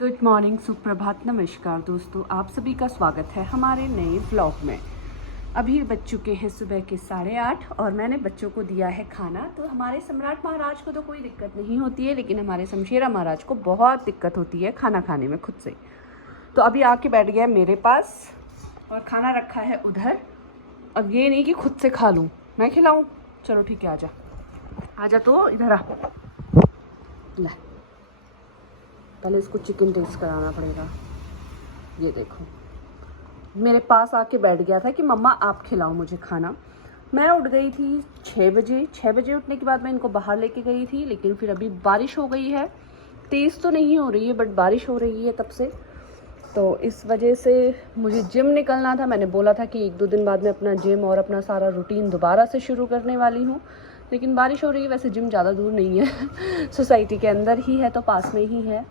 Good morning, सुप्रभात, नमस्कार दोस्तों, आप सभी का स्वागत है हमारे नए व्लॉग में। अभी बज चुके हैं सुबह के 8:30 और मैंने बच्चों को दिया है खाना। तो हमारे सम्राट महाराज को तो कोई दिक्कत नहीं होती है, लेकिन हमारे शमशेरा महाराज को बहुत दिक्कत होती है खाना खाने में खुद से। तो अभी आके बैठ गया मेरे पास और खाना रखा है उधर। अब ये नहीं कि खुद से खा लूँ, मैं खिलाऊँ। चलो ठीक है, आजा आजा, तो इधर आ। ले, पहले इसको चिकन टेस्ट कराना पड़ेगा। ये देखो, मेरे पास आके बैठ गया था कि मम्मा आप खिलाओ मुझे खाना। मैं उठ गई थी 6 बजे। 6 बजे उठने के बाद मैं इनको बाहर लेके गई थी, लेकिन फिर अभी बारिश हो गई है। तेज़ तो नहीं हो रही है, बट बारिश हो रही है तब से। तो इस वजह से मुझे जिम निकलना था। मैंने बोला था कि 1-2 दिन बाद मैं अपना जिम और अपना सारा रूटीन दोबारा से शुरू करने वाली हूँ, लेकिन बारिश हो रही है। वैसे जिम ज़्यादा दूर नहीं है सोसाइटी के अंदर ही है, तो पास में ही है।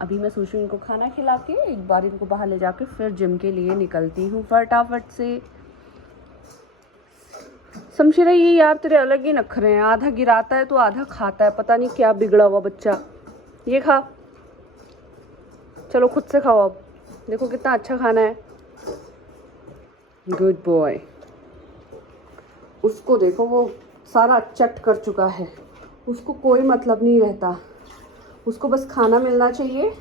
अभी मैं सोच रही हूँ इनको खाना खिला के एक बार इनको बाहर ले जाके फिर जिम के लिए निकलती हूँ फटाफट से। शमशेरा, ये यार तेरे अलग ही नखरे हैं, आधा गिराता है तो आधा खाता है। पता नहीं क्या बिगड़ा हुआ बच्चा। ये खा, चलो खुद से खाओ। अब देखो कितना अच्छा खाना है। Good boy. उसको देखो, वो सारा चट कर चुका है, उसको कोई मतलब नहीं रहता। उसको बस खाना मिलना चाहिए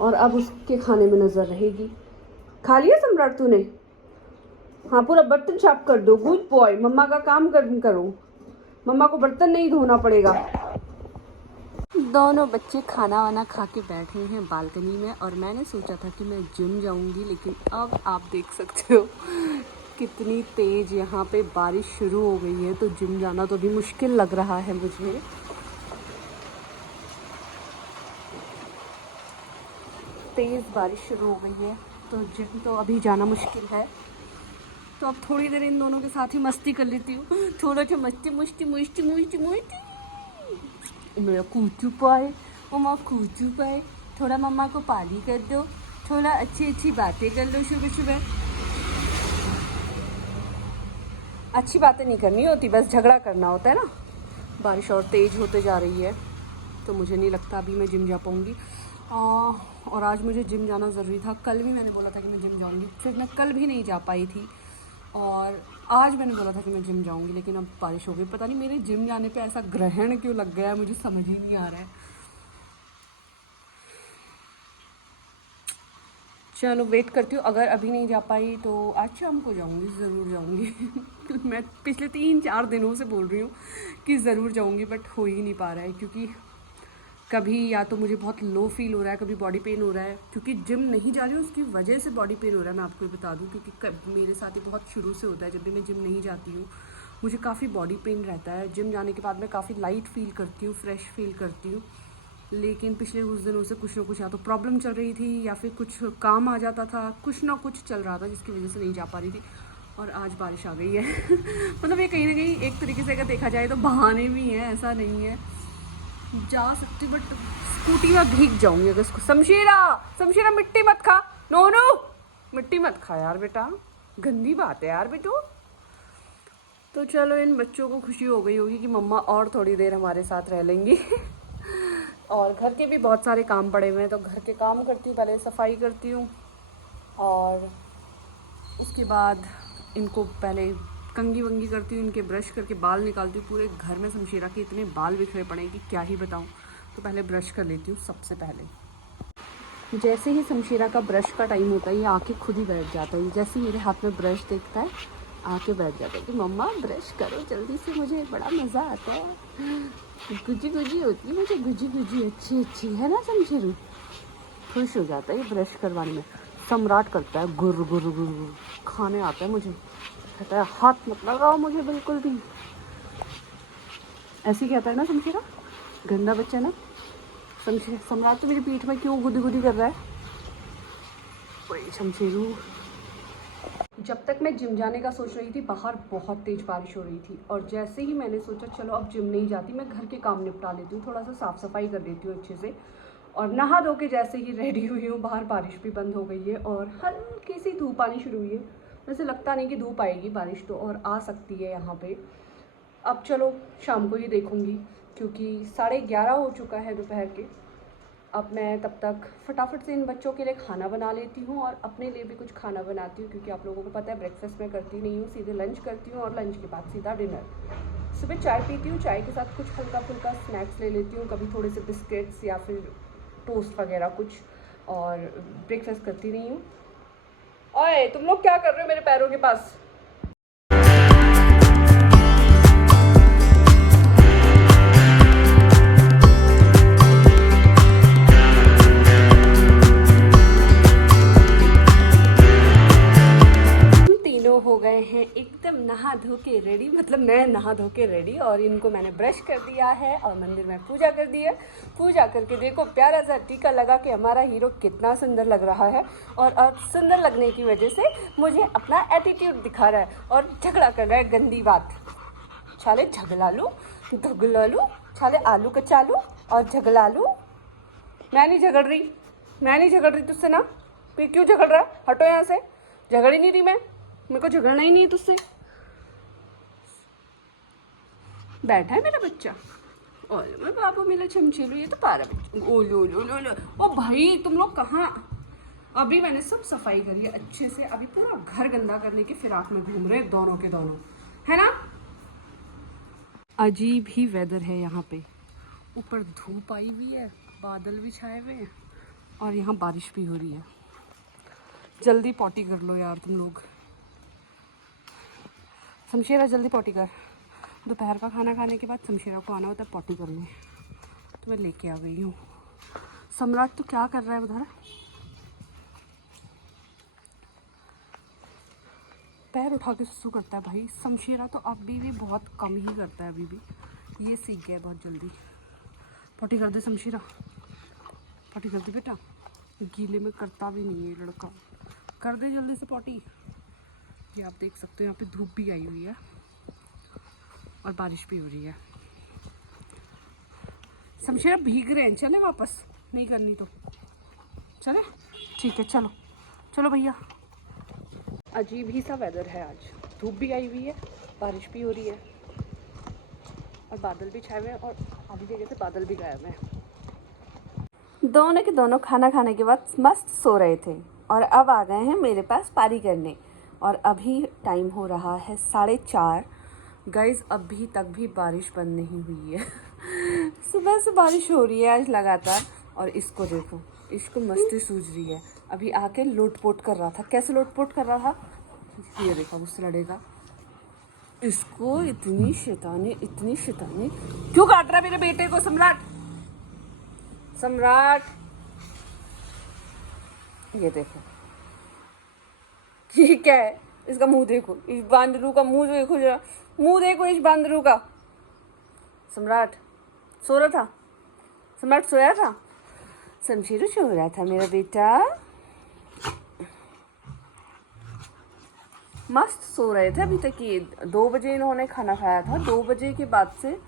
और अब उसके खाने में नज़र रहेगी। खा लिया सम्राट तूने? हाँ, पूरा बर्तन साफ कर दो। गुड बॉय, मम्मा का काम करो। मम्मा को बर्तन नहीं धोना पड़ेगा। दोनों बच्चे खाना वाना खा के बैठे हैं बालकनी में, और मैंने सोचा था कि मैं जिम जाऊंगी, लेकिन अब आप देख सकते हो कितनी तेज़ यहाँ पे बारिश शुरू हो गई है। तो जिम जाना तो अभी मुश्किल लग रहा है मुझे। तेज़ बारिश शुरू हो गई है तो जिम तो अभी जाना मुश्किल है। तो अब थोड़ी देर इन दोनों के साथ ही मस्ती कर लेती हूँ। थोड़ा सा मस्ती मुश्ती मुश्ती मुश्ती मुश्ती। मेरा कूचू पाए, मम्मा कूचू पाए। थोड़ा मम्मा को पानी कर दो, थोड़ा अच्छी अच्छी बातें कर लो। सुबह सुबह अच्छी बातें नहीं करनी होती, बस झगड़ा करना होता है ना। बारिश और तेज़ होते जा रही है, तो मुझे नहीं लगता अभी मैं जिम जा पाऊँगी। और आज मुझे जिम जाना ज़रूरी था। कल भी मैंने बोला था कि मैं जिम जाऊँगी, फिर मैं कल भी नहीं जा पाई थी। और आज मैंने बोला था कि मैं जिम जाऊँगी, लेकिन अब बारिश हो गई। पता नहीं मेरे जिम जाने पे ऐसा ग्रहण क्यों लग गया है, मुझे समझ ही नहीं आ रहा है। चलो वेट करती हूँ। अगर अभी नहीं जा पाई तो आज शाम को जाऊँगी, ज़रूर जाऊँगी मैं पिछले 3-4 दिनों से बोल रही हूँ कि ज़रूर जाऊँगी, बट हो ही नहीं पा रहा है। क्योंकि कभी या तो मुझे बहुत लो फील हो रहा है, कभी बॉडी पेन हो रहा है। क्योंकि जिम नहीं जा रही हूँ उसकी वजह से बॉडी पेन हो रहा है, मैं आपको ये बता दूँ। क्योंकि मेरे साथ ही बहुत शुरू से होता है, जब भी मैं जिम नहीं जाती हूँ मुझे काफ़ी बॉडी पेन रहता है। जिम जाने के बाद मैं काफ़ी लाइट फील करती हूँ, फ्रेश फील करती हूँ। लेकिन पिछले कुछ दिनों से कुछ ना कुछ या तो प्रॉब्लम चल रही थी, या फिर कुछ काम आ जाता था, कुछ ना कुछ चल रहा था जिसकी वजह से नहीं जा पा रही थी। और आज बारिश आ गई है मतलब ये कहीं ना कहीं एक तरीके से अगर देखा जाए तो बहाने भी हैं, ऐसा नहीं है। जा सकती, बट स्कूटी में भीग जाऊंगी अगर इसको। शमशेरा मिट्टी मत खा। नो नो, मिट्टी मत खा यार बेटा, गंदी बात है यार बेटू। तो चलो, इन बच्चों को खुशी हो गई होगी कि मम्मा और थोड़ी देर हमारे साथ रह लेंगी और घर के भी बहुत सारे काम पड़े हुए हैं, तो घर के काम करती हूँ, पहले सफाई करती हूँ और उसके बाद इनको पहले कंघी वंगी करती हूँ, इनके ब्रश करके बाल निकालती हूँ। पूरे घर में शमशेरा के इतने बाल बिखरे पड़े हैं कि क्या ही बताऊँ। तो पहले ब्रश कर लेती हूँ सबसे पहले। जैसे ही शमशेरा का ब्रश का टाइम होता है, ये आके खुद ही बैठ जाता है। जैसे मेरे हाथ में ब्रश देखता है आके बैठ जाता है कि मम्मा ब्रश करो जल्दी से, मुझे बड़ा मज़ा आता है। गुजी गुजी होती है मुझे, गुजी गुजी अच्छी अच्छी है ना शमशेरू। खुश हो जाता है ये ब्रश करवाने में। सम्राट करता है गुर गुर गुर गुर, खाने आता है मुझे, कहता है हाथ मत लगाओ मुझे बिल्कुल भी। ऐसे ही कहता है ना शमशेरा, गंदा बच्चा ना। सम्राट तो मेरी पीठ में क्यों गुदी गुदी कर रहा है? वही शमशेरू। जब तक मैं जिम जाने का सोच रही थी, बाहर बहुत तेज़ बारिश हो रही थी। और जैसे ही मैंने सोचा चलो अब जिम नहीं जाती, मैं घर के काम निपटा लेती हूँ, थोड़ा सा साफ़ सफाई कर देती हूँ अच्छे से। और नहा धो के जैसे ही रेडी हुई हूँ, बाहर बारिश भी बंद हो गई है और हल्की सी धूप आनी शुरू हुई है। वैसे लगता नहीं कि धूप आएगी, बारिश तो और आ सकती है यहाँ पे। अब चलो शाम को ही देखूँगी, क्योंकि 11:30 हो चुका है दोपहर के। अब मैं तब तक फटाफट से इन बच्चों के लिए खाना बना लेती हूँ और अपने लिए भी कुछ खाना बनाती हूँ, क्योंकि आप लोगों को पता है ब्रेकफास्ट मैं करती नहीं हूँ, सीधे लंच करती हूँ और लंच के बाद सीधा डिनर। सुबह चाय पीती हूँ, चाय के साथ कुछ हल्का फुल्का स्नैक्स ले लेती हूँ, कभी थोड़े से बिस्किट्स या फिर टोस्ट वगैरह कुछ, और ब्रेकफास्ट करती नहीं हूँ। ओए तुम लोग क्या कर रहे हो मेरे पैरों के पास? हो गए हैं एकदम नहा धो के रेडी, मतलब मैं नहा धो के रेडी, और इनको मैंने ब्रश कर दिया है और मंदिर में पूजा कर दी है। पूजा करके देखो प्यारा सा टीका लगा के हमारा हीरो कितना सुंदर लग रहा है, और अब सुंदर लगने की वजह से मुझे अपना एटीट्यूड दिखा रहा है और झगड़ा कर रहा है। गंदी बात, छाले झगड़ा लूँ धुगला लूँ, छाले आलू कच्चा लूँ और झगड़ा लूँ। मैं नहीं झगड़ रही तुझसे ना। फिर क्यों झगड़ रहा है? हटो यहाँ से। झगड़ ही नहीं रही मैं, मेरे को झगड़ना ही नहीं है तुझसे। बैठा है मेरा बच्चा, और मैं बाबू मेरा चमचेलू, ये तो पारा बच्चा। ओ लो लो लो लो। ओ भाई तुम लोग कहाँ? अभी मैंने सब सफाई करी है अच्छे से, अभी पूरा घर गंदा करने की फिराक में घूम रहे दोनों के दोनों, है ना। अजीब ही वेदर है यहाँ पे, ऊपर धूप आई हुई है, बादल भी छाए हुए हैं और यहाँ बारिश भी हो रही है। जल्दी पॉटी कर लो यार तुम लोग। शमशेरा जल्दी पॉटी कर। दोपहर का खाना खाने के बाद शमशेरा को आना होता है पॉटी करने, तो मैं लेके आ गई हूँ। सम्राट तो क्या कर रहा है उधर? पैर उठा के सुसु करता है भाई। शमशेरा तो अभी भी बहुत कम ही करता है, अभी भी ये सीख गया बहुत जल्दी। पॉटी कर दे शमशेरा, पॉटी कर दे बेटा। गीले में करता भी नहीं है लड़का, कर दे जल्दी से पॉटी। ये आप देख सकते हो यहाँ पे धूप भी आई हुई है और बारिश भी हो रही है। शमशेरा भीग रहे हैं, चले वापस? नहीं करनी तो चले, ठीक है चलो चलो भैया। अजीब ही सा वेदर है आज, धूप भी आई हुई है, बारिश भी हो रही है और बादल भी छाए हुए हैं, और आधी जगह से बादल भी गायब हैं। दोनों के दोनों खाना खाने के बाद मस्त सो रहे थे और अब आ गए हैं मेरे पास पारी करने, और अभी टाइम हो रहा है 4:30। गाइज अभी तक भी बारिश बंद नहीं हुई है। सुबह से बारिश हो रही है आज लगातार, और इसको देखो, इसको मस्ती सूझ रही है। अभी आके लोटपोट कर रहा था। कैसे लोटपोट कर रहा था? ये देखा, मुझसे लड़ेगा। इसको इतनी शैतानी क्यों काट रहा है मेरे बेटे को? सम्राट, सम्राट, ये देखो, ये क्या है? इसका मुंह देखो, इस बांदरू का मुंह देखो जरा, मुंह देखो इस बांदरू का। सम्राट सो रहा था, सम्राट सोया था, शमशेरू सो रहा था मेरा बेटा। मस्त सो रहे थे अभी तक। ये 2 बजे इन्होंने खाना खाया था, 2 बजे के बाद से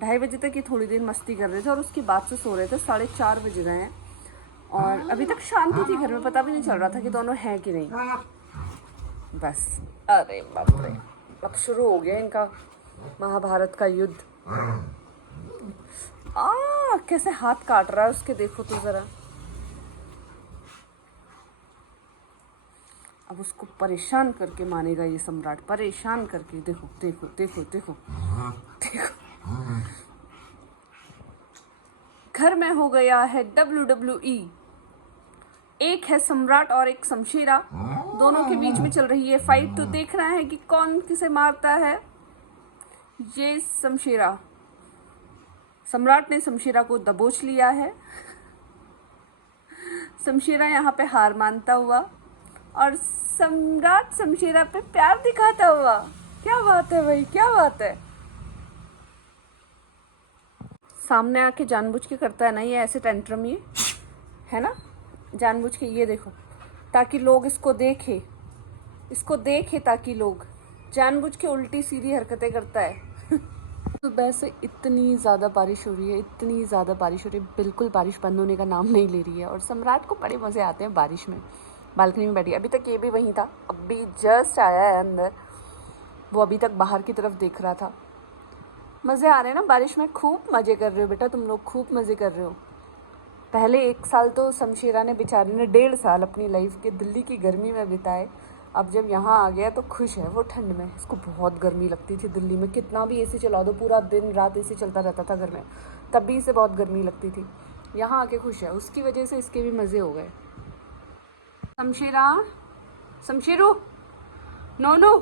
2:30 बजे तक ये थोड़ी देर मस्ती कर रहे थे और उसके बाद से सो रहे थे। 4:30 बज गए हैं और अभी तक शांति थी घर में, पता भी नहीं चल रहा था कि दोनों हैं कि नहीं। बस, अरे बाप रे, अब शुरू हो गया इनका महाभारत का युद्ध। कैसे हाथ काट रहा है उसके, देखो तो जरा। अब उसको परेशान करके मानेगा ये सम्राट, परेशान करके। देखो देखो देखो देखो देखो, घर में हो गया है WWE। एक है सम्राट और एक शमशेरा, दोनों के बीच में चल रही है फाइट। तो देखना है कि कौन किसे मारता है। ये शमशेरा, सम्राट ने शमशेरा को दबोच लिया है। शमशेरा यहाँ पे हार मानता हुआ और सम्राट शमशेरा पे प्यार दिखाता हुआ। क्या बात है भाई, क्या बात है। सामने आके जानबूझ के करता है ना ये ऐसे टेंट्रम, ये है ना, जानबूझ के। ये देखो, ताकि लोग इसको देखे ताकि लोग, जानबूझ के उल्टी सीधी हरकतें करता है। सुबह से इतनी ज़्यादा बारिश हो रही है, इतनी ज़्यादा बारिश हो रही है, बिल्कुल बारिश बंद होने का नाम नहीं ले रही है। और सम्राट को बड़े मज़े आते हैं बारिश में। बालकनी में बैठी, अभी तक ये भी वहीं था, अभी जस्ट आया है अंदर। वो अभी तक बाहर की तरफ देख रहा था। मज़े आ रहे हैं ना बारिश में, खूब मज़े कर रहे हो बेटा तुम लोग, खूब मज़े कर रहे हो। पहले 1 साल तो शमशीरा ने बेचारी ने 1.5 साल अपनी लाइफ के दिल्ली की गर्मी में बिताए। अब जब यहाँ आ गया तो खुश है वो ठंड में। इसको बहुत गर्मी लगती थी दिल्ली में, कितना भी एसी चला दो, पूरा दिन रात एसी चलता रहता था घर में, तब भी इसे बहुत गर्मी लगती थी। यहाँ आके खुश है, उसकी वजह से इसके भी मज़े हो गए। शमशीरा, शमशीरू, नो,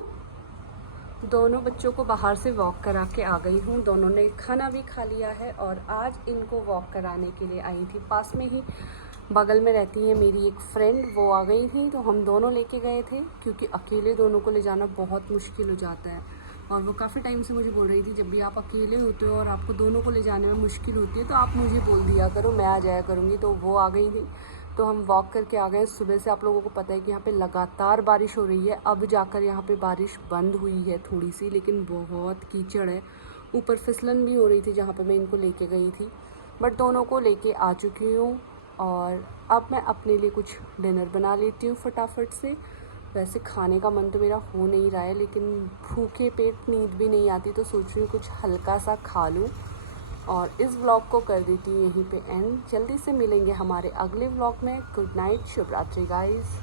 दोनों बच्चों को बाहर से वॉक करा के आ गई हूँ। दोनों ने खाना भी खा लिया है और आज इनको वॉक कराने के लिए आई थी। पास में ही बगल में रहती है मेरी एक फ्रेंड, वो आ गई थी तो हम दोनों लेके गए थे, क्योंकि अकेले दोनों को ले जाना बहुत मुश्किल हो जाता है। और वो काफ़ी टाइम से मुझे बोल रही थी, जब भी आप अकेले होते हो और आपको दोनों को ले जाने में मुश्किल होती है तो आप मुझे बोल दिया करो, मैं आ जाया करूँगी। तो वो आ गई थी तो हम वॉक करके आ गए। सुबह से आप लोगों को पता है कि यहाँ पे लगातार बारिश हो रही है। अब जाकर यहाँ पे बारिश बंद हुई है थोड़ी सी, लेकिन बहुत कीचड़ है। ऊपर फिसलन भी हो रही थी जहाँ पे मैं इनको लेके गई थी, बट दोनों को लेके आ चुकी हूँ। और अब मैं अपने लिए कुछ डिनर बना लेती हूँ फटाफट से। वैसे खाने का मन तो मेरा हो नहीं रहा है, लेकिन भूखे पेट नींद भी नहीं आती, तो सोच रही हूँ कुछ हल्का सा खा लूँ। और इस व्लॉग को कर देती हूँ यहीं पे एंड। जल्दी से मिलेंगे हमारे अगले व्लॉग में। गुड नाइट, शुभ रात्रि गाइस।